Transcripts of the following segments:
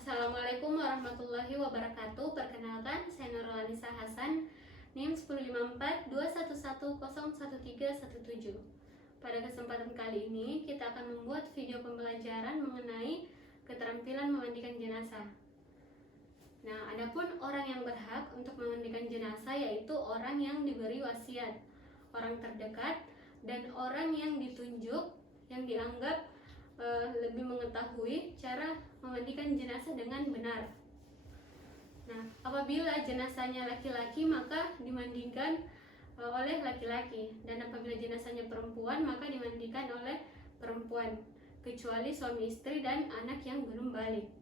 Assalamualaikum warahmatullahi wabarakatuh. Perkenalkan, saya Nurul Anissa Hasan, NIM 15421101317. Pada kesempatan kali ini, kita akan membuat video pembelajaran mengenai keterampilan memandikan jenazah. Nah, adapun orang yang berhak untuk memandikan jenazah yaitu orang yang diberi wasiat, orang terdekat, dan orang yang ditunjuk yang dianggap lebih mengetahui cara memandikan jenazah dengan benar. Nah, apabila jenazahnya laki-laki maka dimandikan oleh laki-laki, dan apabila jenazahnya perempuan maka dimandikan oleh perempuan, kecuali suami istri dan anak yang belum balik.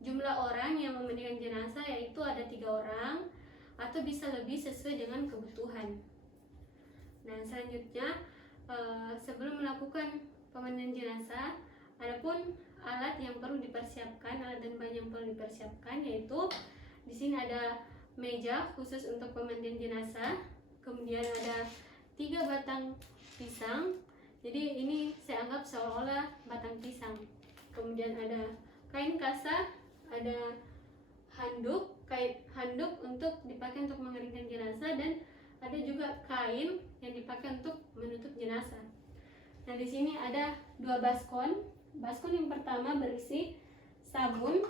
Jumlah orang yang memandikan jenazah yaitu ada 3 orang atau bisa lebih sesuai dengan kebutuhan. Nah, selanjutnya sebelum melakukan pemandian jenazah, adapun alat yang perlu dipersiapkan, alat dan bahan yang perlu dipersiapkan yaitu di sini ada meja khusus untuk pemandian jenazah, kemudian ada 3 batang pisang. Jadi ini saya anggap seolah-olah batang pisang. Kemudian ada kain kasa, ada handuk untuk dipakai untuk mengeringkan jenazah, dan ada juga kain yang dipakai untuk menutup jenazah. Nah, di sini ada 2 baskon. Baskon yang pertama berisi sabun.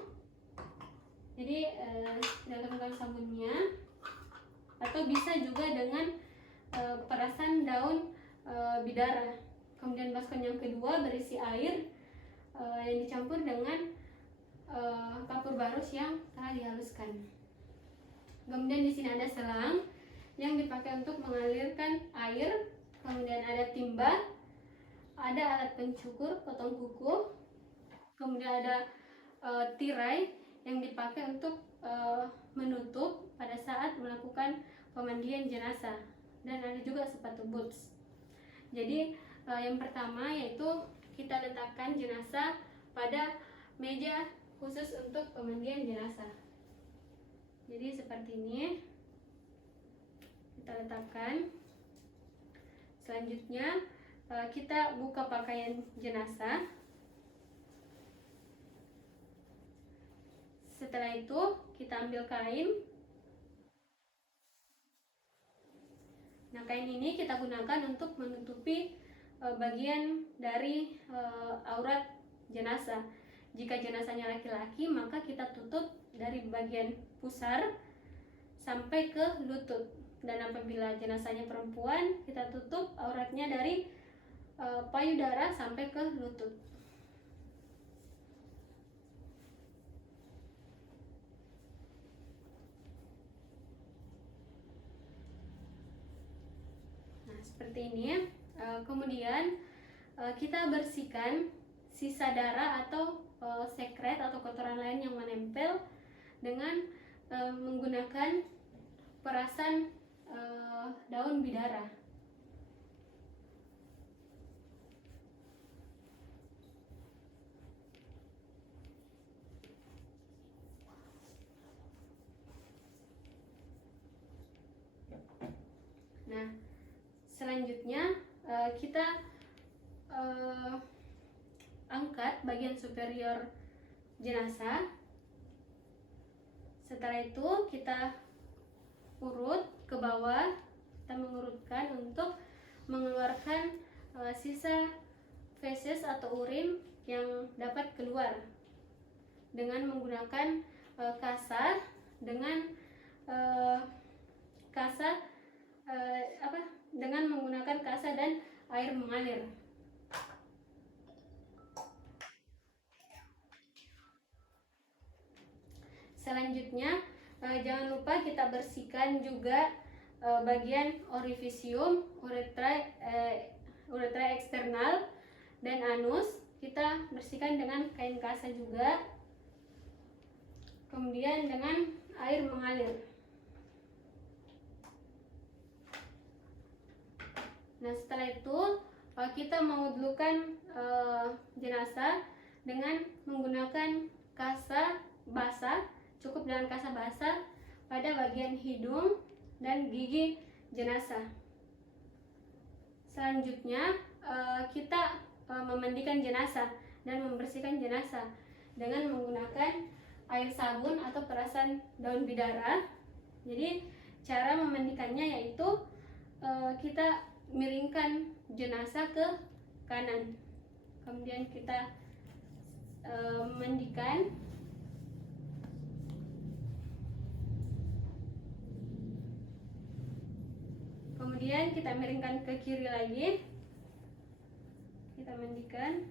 Jadi dalamkan sabunnya, atau bisa juga dengan perasan daun bidara. Kemudian baskon yang kedua berisi air yang dicampur dengan kapur barus yang telah dihaluskan. Kemudian di sini ada selang yang dipakai untuk mengalirkan air. Kemudian ada timba, ada alat pencukur potong kuku, kemudian ada tirai yang dipakai untuk menutup pada saat melakukan pemandian jenazah, dan ada juga sepatu boots. Jadi yang pertama yaitu kita letakkan jenazah pada meja khusus untuk pemandian jenazah. Jadi seperti ini kita letakkan. Selanjutnya kita buka pakaian jenazah. Setelah itu kita ambil kain. Nah, kain ini kita gunakan untuk menutupi bagian dari aurat jenazah. Jika jenazahnya laki-laki maka kita tutup dari bagian pusar sampai ke lutut, dan apabila jenazahnya perempuan kita tutup auratnya dari payudara sampai ke lutut. Nah, seperti ini. Kemudian kita bersihkan sisa darah atau sekret atau kotoran lain yang menempel dengan menggunakan perasan daun bidara. Nah, selanjutnya kita angkat bagian superior jenazah. Setelah itu kita urut ke bawah, kita mengurutkan untuk mengeluarkan sisa feses atau urin yang dapat keluar dengan menggunakan kasa, dengan dengan menggunakan kasa dan air mengalir. Selanjutnya jangan lupa kita bersihkan juga bagian orifisium, uretra eksternal dan anus. Kita bersihkan dengan kain kasa juga, kemudian dengan air mengalir. Nah, setelah itu kita mewudhukan jenazah dengan menggunakan kasa basah. Cukup dengan kasa basah pada bagian hidung dan gigi jenazah. Selanjutnya kita memandikan jenazah dan membersihkan jenazah. dengan menggunakan air sabun atau perasan daun bidara. Jadi cara memandikannya yaitu kita miringkan jenazah ke kanan, kemudian kita mandikan. Kemudian kita miringkan ke kiri lagi, kita mandikan.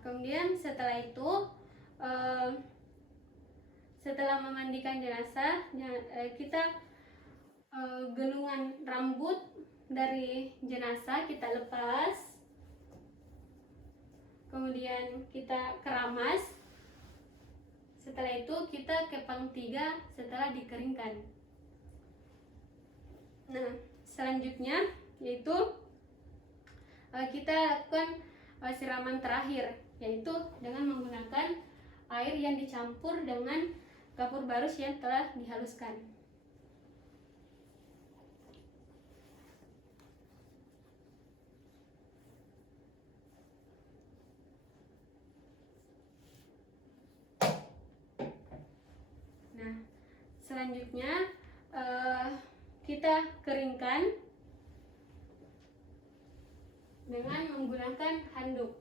Kemudian setelah itu, setelah memandikan jenazah, kita gelungan rambut dari jenazah kita lepas, kemudian kita keramas. Setelah itu kita kepang 3 setelah dikeringkan. Nah, selanjutnya yaitu kita lakukan siraman terakhir, yaitu dengan menggunakan air yang dicampur dengan kapur barus yang telah dihaluskan. Nah, selanjutnya kita keringkan dengan menggunakan handuk.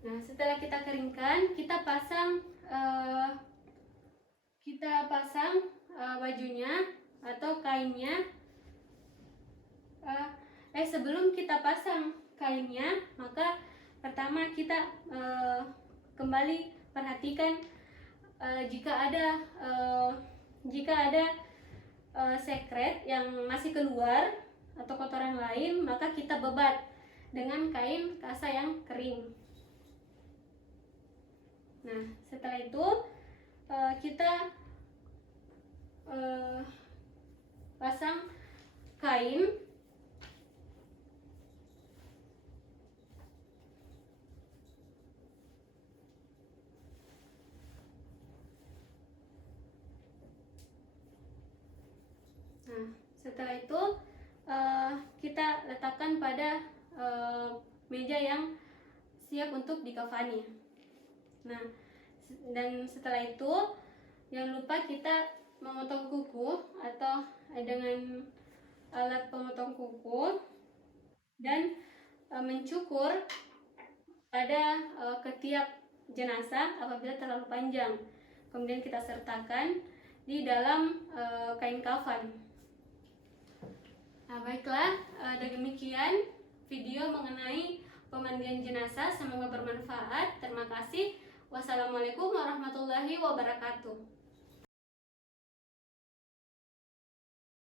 Nah, setelah kita keringkan, kita pasang bajunya atau kainnya. Sebelum kita pasang kainnya, maka pertama kita kembali perhatikan jika ada sekret yang masih keluar atau kotoran lain, maka kita bebat dengan kain kasa yang kering. Nah, setelah itu kita pasang kain. Nah, setelah itu kita letakkan pada meja yang siap untuk dikafani. Nah, dan setelah itu jangan lupa kita memotong kuku atau dengan alat pemotong kuku dan mencukur pada ketiak jenazah apabila terlalu panjang. Kemudian kita sertakan di dalam kain kafan. Nah, baiklah, demikian video mengenai pemandian jenazah. Semoga bermanfaat. Terima kasih. Wassalamualaikum warahmatullahi wabarakatuh.